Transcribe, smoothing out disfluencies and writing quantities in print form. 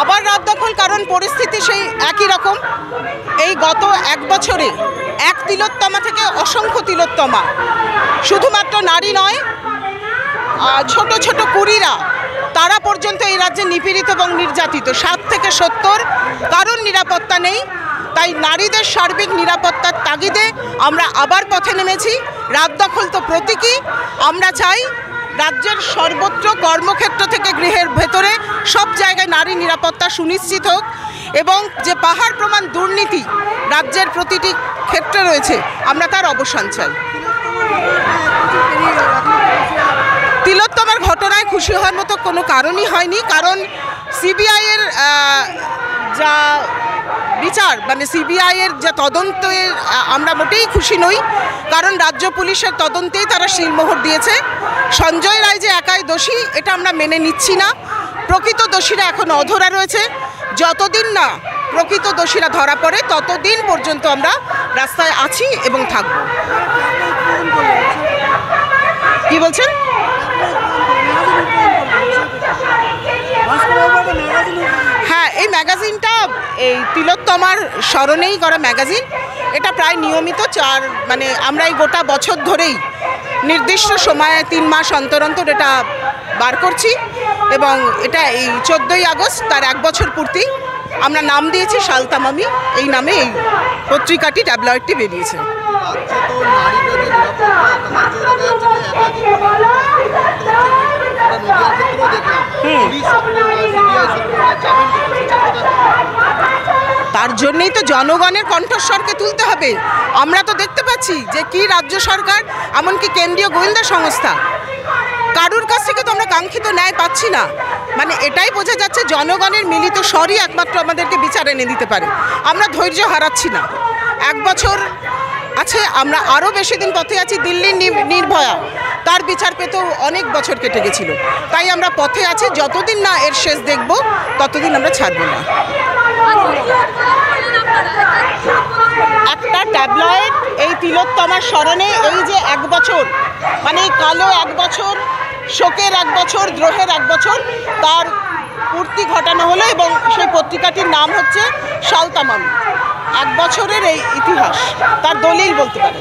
আবার রাত দখল, কারণ পরিস্থিতি সেই একই রকম। এই গত এক বছরে এক তিলোত্তমা থেকে অসংখ্য তিলোত্তমা, শুধুমাত্র নারী নয়, ছোট ছোট কুড়িরা, তারা পর্যন্ত এই রাজ্যে নিপীড়িত এবং নির্যাতিত। 7 থেকে 70 কারণ নিরাপত্তা নেই। তাই নারীদের সার্বিক নিরাপত্তার তাগিদে আমরা আবার পথে নেমেছি। রাত দখল তো প্রতীকী। আমরা চাই রাজ্যের সর্বত্র কর্মক্ষেত্র থেকে গৃহের ভেতরে সব জায়গায় নারী নিরাপত্তা সুনিশ্চিত হোক, এবং যে পাহাড় প্রমাণ দুর্নীতি রাজ্যের প্রতিটি ক্ষেত্রে রয়েছে, আমরা তার অবসান চাই। তিলোত্তমার ঘটনায় খুশি হওয়ার মতো কোনো কারণই হয়নি, কারণ সিবিআইয়ের যা বিচার, মানে সিবিআইয়ের যা তদন্তে আমরা মোটেই খুশি নই, কারণ রাজ্য পুলিশের তদন্তেই তারা সিলমোহর দিয়েছে। সঞ্জয় রায় যে একাই দোষী, এটা আমরা মেনে নিচ্ছি না। প্রকৃত দোষীরা এখন অধরা রয়েছে। যতদিন না প্রকৃত দোষীরা ধরা পড়ে, ততদিন পর্যন্ত আমরা রাস্তায় আছি এবং থাকব। কি বলছেন? হ্যাঁ, এই ম্যাগাজিনটা এই তিলোত্তমার স্মরণেই করা ম্যাগাজিন। এটা প্রায় নিয়মিত মানে আমরা এই গোটা বছর ধরেই নির্দিষ্ট সময়ে 3 মাস অন্তর অন্তর এটা বার করছি, এবং এটা এই 14ই আগস্ট তার 1 বছর পূর্তি। আমরা নাম দিয়েছি সালতামামি, এই নামে এই পত্রিকাটি, ট্যাবলয়েডটি বেরিয়েছে। তার জন্যই তো জনগণের কণ্ঠস্বরকে তুলতে হবে। আমরা তো দেখতে পাচ্ছি যে কি রাজ্য সরকার, এমনকি কেন্দ্রীয় গোয়েন্দা সংস্থা, কারুর কাছ থেকে তো আমরা কাঙ্ক্ষিত ন্যায় পাচ্ছি না। মানে এটাই বোঝা যাচ্ছে জনগণের মিলিত স্বরই একমাত্র আমাদেরকে বিচার এনে দিতে পারে। আমরা ধৈর্য হারাচ্ছি না। 1 বছর আছে, আমরা আরও বেশি দিন পথে আছি। দিল্লির নির্ভয়া, তার বিচার পেতেও অনেক বছর কেটে গেছিল। তাই আমরা পথে আছি। যতদিন না এর শেষ দেখব, ততদিন আমরা ছাড়ব না। একটা ট্যাবলয়েড এই তিলোত্তমার স্মরণে, এই যে 1 বছর, মানে এই কালো 1 বছর, শোকের 1 বছর, দ্রোহের 1 বছর, তার পূর্তি ঘটানো হলো, এবং সেই পত্রিকাটির নাম হচ্ছে সালতামামি। 1 বছরের এই ইতিহাস, তার দলিল বলতে পারে।